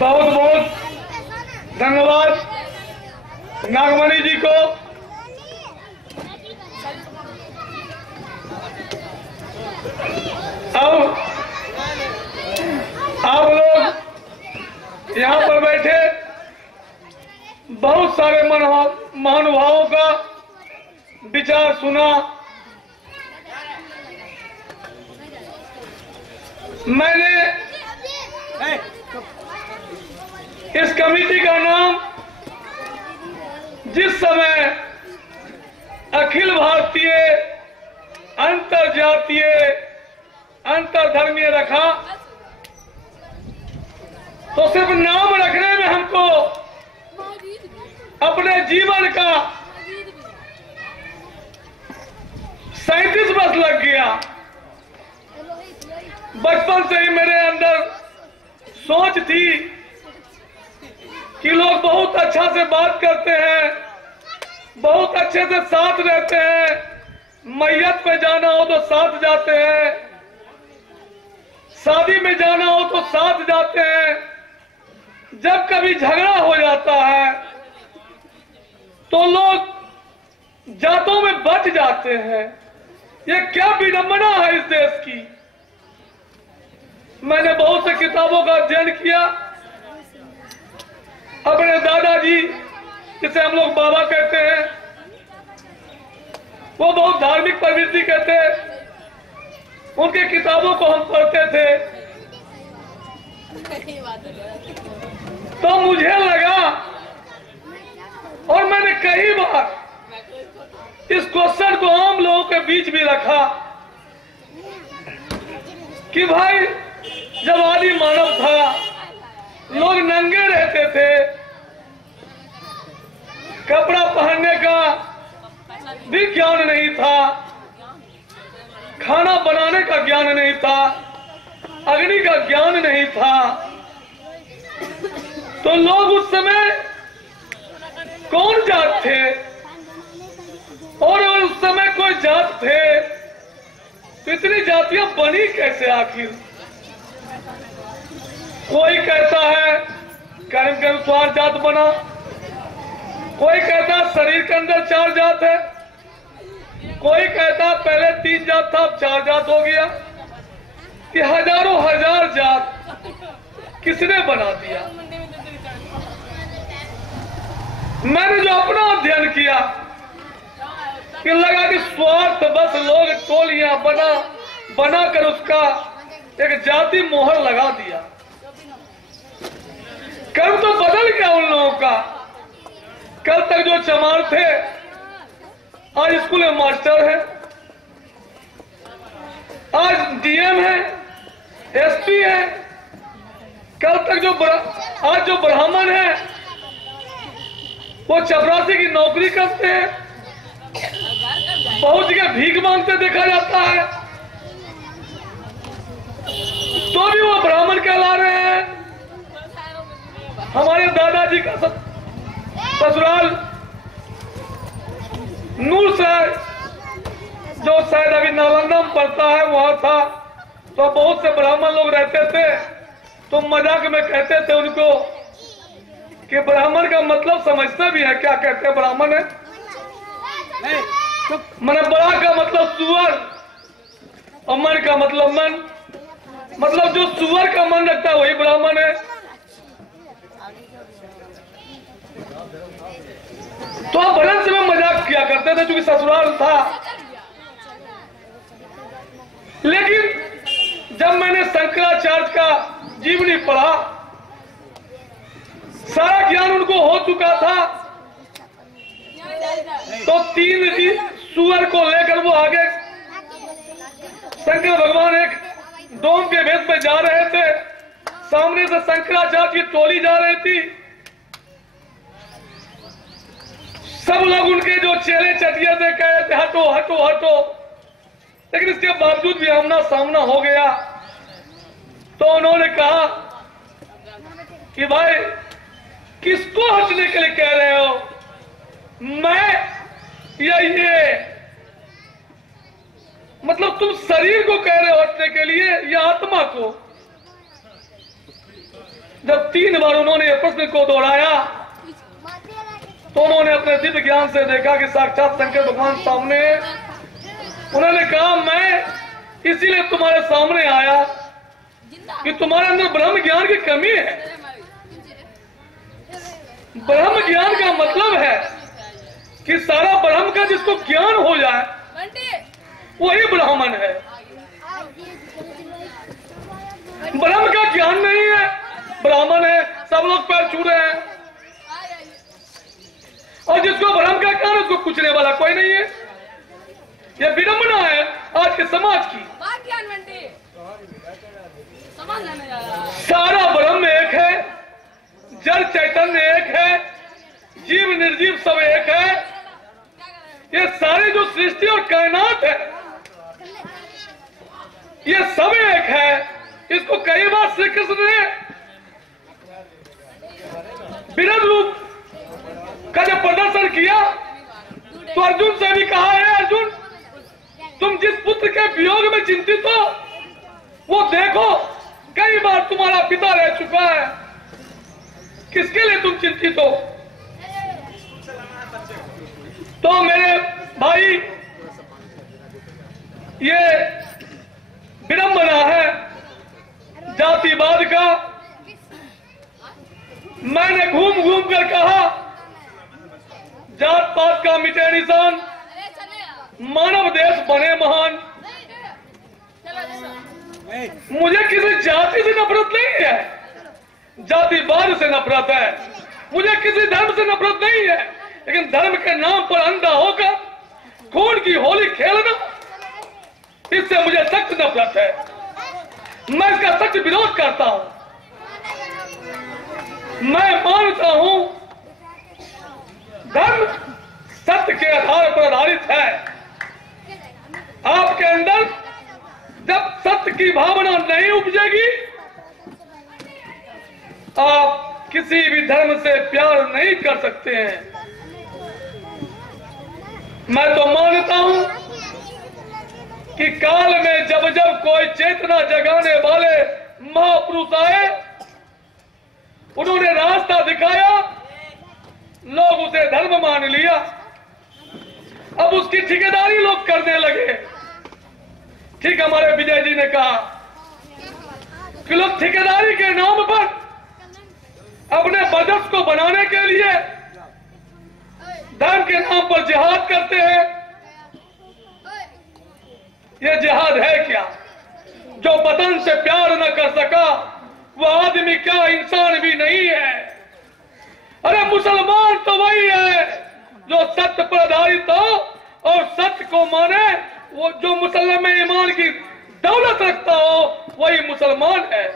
बहुत बहुत धन्यवाद नागमणि जी को। अब आप लोग यहाँ पर बैठे बहुत सारे महानुभावों का विचार सुना। मैंने इस कमेटी का नाम जिस समय अखिल भारतीय अंतरजातीय अंतरधर्मीय रखा तो सिर्फ नाम रखने में हमको अपने जीवन का 37 वर्ष लग गया। बचपन से ही मेरे अंदर सोच थी कि लोग बहुत अच्छा से बात करते हैं, बहुत अच्छे से साथ रहते हैं, मैयत पे जाना हो तो साथ जाते हैं, शादी में जाना हो तो साथ जाते हैं, जब कभी झगड़ा हो जाता है तो लोग जातों में बच जाते हैं। ये क्या विडंबना है इस देश की। मैंने बहुत से किताबों का अध्ययन किया। अपने दादाजी जिसे हम लोग बाबा कहते हैं, वो बहुत धार्मिक प्रवृत्ति के थे। उनके किताबों को हम पढ़ते थे तो मुझे लगा, और मैंने कई बार इस क्वेश्चन को आम लोगों के बीच भी रखा कि भाई जब आदि मानव था, लोग नंगे रहते थे, कपड़ा पहनने का भी ज्ञान नहीं था, खाना बनाने का ज्ञान नहीं था, अग्नि का ज्ञान नहीं था, तो लोग उस समय कौन जात थे और उस समय कोई जात थे तो इतनी जातियां बनी कैसे आखिर। कोई कहता है कर्म के अनुसार जात बना, कोई कहता है शरीर के अंदर 4 जात है, कोई कहता पहले 3 जात था अब 4 जात हो गया। कि हजारों हजार जात किसने बना दिया। मैंने जो अपना अध्ययन किया कि लगा कि स्वार्थ बस लोग टोलियां बना कर उसका एक जाति मोहर लगा दिया। कर्म तो बदल गया उन लोगों का। कल तक जो चमार थे आज स्कूल में मास्टर है, आज डीएम है, एसपी है। कल तक आज जो ब्राह्मण है वो चपरासी की नौकरी करते हैं, बहुत जगह भीख मांगते देखा जाता है, तो भी वो ब्राह्मण कहला रहे हैं। हमारे दादाजी का ससुराल नूर से जो शायद अभी नालंदा में पड़ता है वहां था, तो बहुत से ब्राह्मण लोग रहते थे। तो मजाक में कहते थे उनको कि ब्राह्मण का मतलब समझते भी है, क्या कहते हैं ब्राह्मण है मैंने बड़ा का मतलब सुअर और मन का मतलब मन, मतलब जो सुअर का मन रखता है वही ब्राह्मण है। तो आप बड़े से में मजाक किया करते थे क्योंकि ससुराल था। लेकिन जब मैंने शंकराचार्य का जीवनी पढ़ा, सारा ज्ञान उनको हो चुका था, तो 3 सुअर को लेकर वो आगे शंकर भगवान एक डोम के भेद पे जा रहे थे। सामने से शंकराचार्य की टोली जा रही थी। सब लोग उनके जो चेले चटिया थे कह रहे थे हटो हटो हटो, लेकिन इसके बावजूद भी आमना सामना हो गया। तो उन्होंने कहा कि भाई किसको हटने के लिए कह रहे हो, मैं या ये? मतलब तुम शरीर को कह रहे हो हटने के लिए या आत्मा को? जब 3 बार उन्होंने ये प्रश्न को दोहराया तो उन्होंने अपने दिव्य ज्ञान से देखा कि साक्षात शंकर भगवान सामने है। उन्होंने कहा मैं इसीलिए तुम्हारे सामने आया कि तुम्हारे अंदर ब्रह्म ज्ञान की कमी है। ब्रह्म ज्ञान का मतलब है कि सारा ब्रह्म का जिसको ज्ञान हो जाए वही ब्राह्मण है। ब्रह्म का ज्ञान नहीं है, ब्राह्मण है। सब लोग पैर छू रहे हैं और जिसको ब्रह्म का ज्ञान उसको पूछने वाला कोई नहीं है। यह विडंबना है आज के समाज की। सारा ब्रह्म एक है, जड़ चैतन्य एक है, जीव निर्जीव सब एक है। ये सारे जो सृष्टि और कायनात है ये सब एक है। इसको कई बार श्री कृष्ण ने विरध रूप का जब प्रदर्शन किया तो अर्जुन से भी कहा है, अर्जुन तुम जिस पुत्र के वियोग में चिंतित हो वो देखो कई बार तुम्हारा पिता रह चुका है। किसके लिए तुम चिंतित हो? तो मेरे भाई ये विडंबना है जातिवाद का। मैंने घूम घूम कर कहा जात पात का मिटे निशान, मानव देश बने महान। मुझे किसी जाति से नफरत नहीं है, जातिवाद से नफरत है। मुझे किसी धर्म से नफरत नहीं है, लेकिन धर्म के नाम पर अंधा होकर खून की होली खेलना, इससे मुझे सख्त नफरत है। मैं इसका सख्त विरोध करता हूं। मैं मानता हूं धर्म सत्य के आधार पर आधारित है। आपके अंदर जब सत्य की भावना नहीं उपजेगी आप किसी भी धर्म से प्यार नहीं कर सकते हैं। मैं तो मानता हूं कि काल में जब जब कोई चेतना जगाने वाले महापुरुष आए, उन्होंने रास्ता दिखाया, लोग उसे धर्म मान लिया। अब उसकी ठेकेदारी लोग करने लगे। ठीक हमारे विजय जी ने कहा कि लोग ठेकेदारी के नाम पर अपने बजट को बनाने के लिए धर्म के नाम पर जिहाद करते हैं। यह जिहाद है क्या? जो वतन से प्यार न कर सका वो आदमी क्या इंसान भी नहीं है। अरे मुसलमान तो वही है जो सत्य पर आधारित हो और सत्य को माने। वो जो मुसलमान में ईमान की दौलत रखता हो वही मुसलमान है।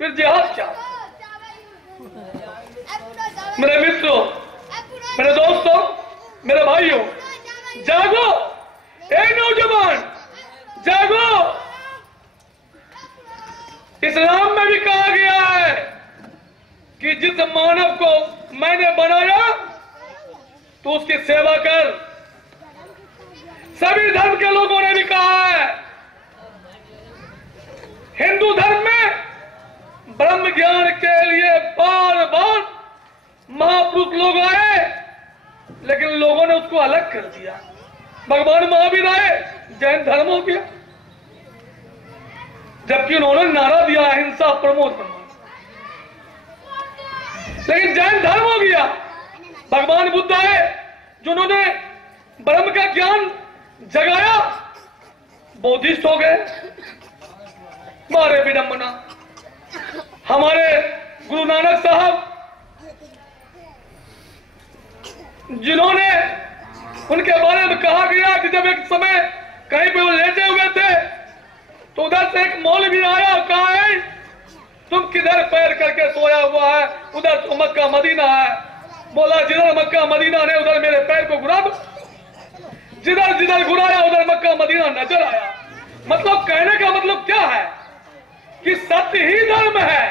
फिर जिहाद क्या? मेरे मित्रों, मेरे दोस्तों, मेरे भाइयों, जागो ए नौजवान, जागो। इस्लाम में भी कहा गया है कि जिस मानव को मैंने बनाया तो उसकी सेवा कर। सभी धर्म के लोगों ने भी कहा है। हिंदू धर्म में ब्रह्म ज्ञान के लिए बार बार महापुरुष लोग आए, लेकिन लोगों ने उसको अलग कर दिया। भगवान महावीर आए, जैन धर्म हो गया, जबकि उन्होंने नारा दिया अहिंसा परमो धर्म, लेकिन जैन धर्म हो गया। भगवान बुद्ध आए, जिन्होंने ब्रह्म का ज्ञान जगाया, बौद्धिस्ट हो गए। मारे विडंबना। हमारे गुरु नानक साहब, जिन्होंने उनके बारे में कहा गया कि जब एक समय कहीं पे वो लेटे हुए थे तो उधर से एक मौलवी आया और कहा है तुम किधर पैर करके सोया हुआ है? उधर तो मक्का मदीना है। बोला जिधर मक्का मदीना ने उधर मेरे पैर को घुरा दो। जिधर जिधर घुराया उधर मक्का मदीना नजर आया। मतलब कहने का मतलब क्या है कि सत्य ही धर्म है।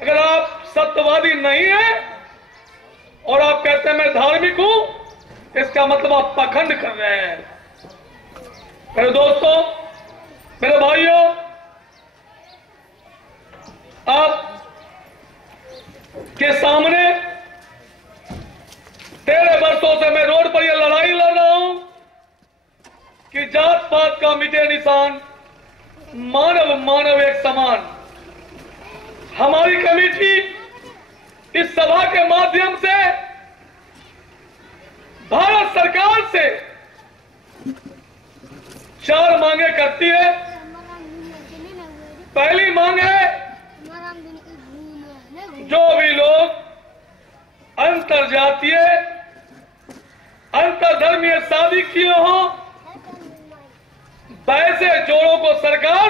अगर आप सत्यवादी नहीं है और आप कहते हैं मैं धार्मिक हूं, इसका मतलब आप पाखंड कर रहे हैं। मेरे दोस्तों, मेरे भाइयों, आप के सामने 13 वर्षों से मैं रोड पर यह लड़ाई लड़ रहा हूं कि जात पात का मिटे निशान, मानव मानव एक समान। हमारी कमेटी इस सभा के माध्यम से भारत सरकार से 4 मांगे करती है। पहली मांग है, जो भी लोग अंतरजातीय अंतरधर्मीय शादी किए हों, वैसे जोड़ों को सरकार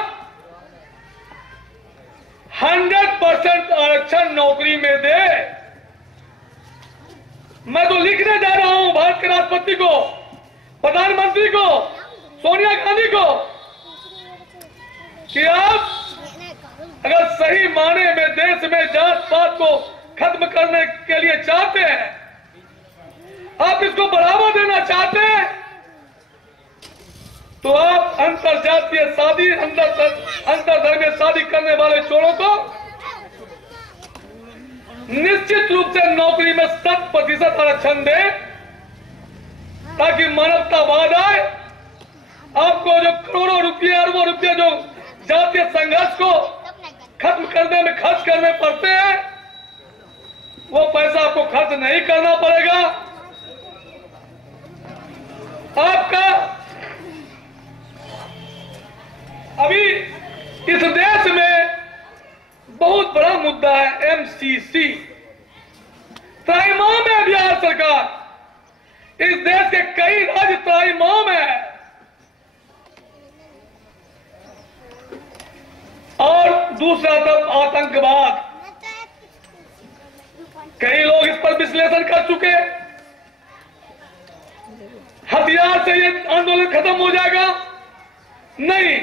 100% आरक्षण नौकरी में दे। मैं तो लिखने जा रहा हूं भारत के राष्ट्रपति को, प्रधानमंत्री को, सोनिया गांधी को कि आप अगर सही माने में देश में जात पात को खत्म करने के लिए चाहते हैं, आप इसको बढ़ावा देना चाहते हैं, तो आप अंतरजातीय शादी अंतरधर्मीय शादी करने वाले जोड़ों को निश्चित रूप से नौकरी में 100% आरक्षण दें, ताकि मानवतावाद आए। आपको जो करोड़ों रुपये अरबों रुपये जो जातीय संघर्ष को खत्म करने में खर्च करने पड़ते हैं, वो पैसा आपको खर्च नहीं करना पड़ेगा। आपका अभी इस देश में बहुत बड़ा मुद्दा है एमसीसी। त्राईमाम है बिहार सरकार, इस देश के कई राज्य त्राईमाम है, और दूसरा तरफ आतंकवाद। कई लोग इस पर विश्लेषण कर चुके, हथियार से ये आंदोलन खत्म हो जाएगा, नहीं,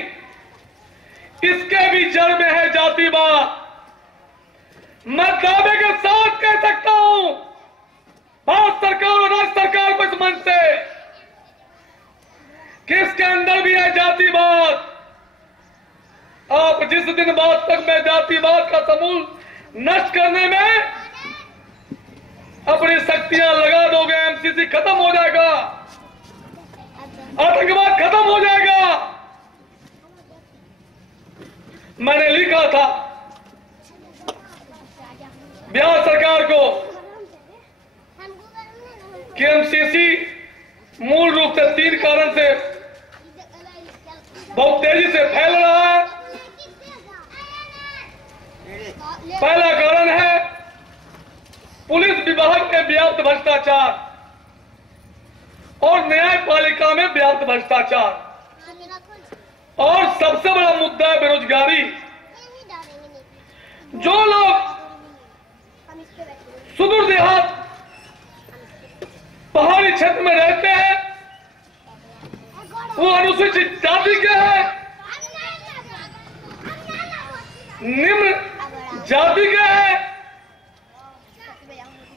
इसके भी जड़ में है जातिवाद। मैं दावे के साथ कह सकता हूं भारत सरकार और राज्य सरकार को इस मंच से कि इसके अंदर भी है जातिवाद। आप जिस दिन बाद तक मैं जातिवाद का समूल नष्ट करने में अपनी शक्तियां लगा दोगे, एमसीसी खत्म हो जाएगा, आतंकवाद खत्म हो जाएगा। मैंने लिखा था बिहार सरकार को कि एमसीसी मूल रूप से 3 कारण से बहुत तेजी से फैल रहा है। पहला कारण है पुलिस विभाग में व्याप्त भ्रष्टाचार और न्यायपालिका में व्याप्त भ्रष्टाचार, और सबसे बड़ा मुद्दा है बेरोजगारी। जो लोग सुदूर देहात पहाड़ी क्षेत्र में रहते हैं, वो अनुसूचित जाति के हैं, निम्न जाति के हैं,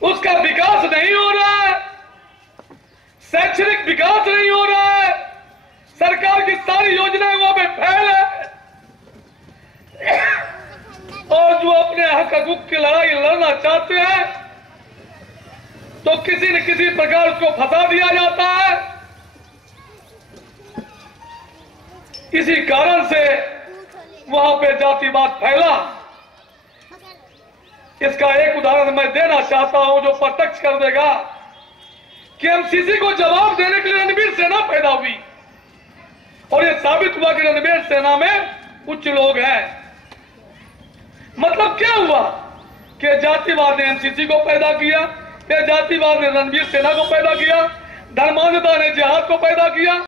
उसका विकास नहीं हो रहा है, शैक्षणिक विकास नहीं हो रहा है, सरकार की सारी योजनाएं वहां पे फेल है, और जो अपने हक हकूक की लड़ाई लड़ना चाहते हैं तो किसी न किसी प्रकार उसको फंसा दिया जाता है। इसी कारण से वहां पे जातिवाद फैला। इसका एक उदाहरण मैं देना चाहता हूं जो प्रत्यक्ष कर देगा कि एमसीसी को जवाब देने के लिए रणबीर सेना पैदा हुई, और यह साबित हुआ कि रणबीर सेना में उच्च लोग हैं। मतलब क्या हुआ कि जातिवाद ने एमसीसी को पैदा किया, या जातिवाद ने रणबीर सेना को पैदा किया, धर्मांधता ने जिहाद को पैदा किया।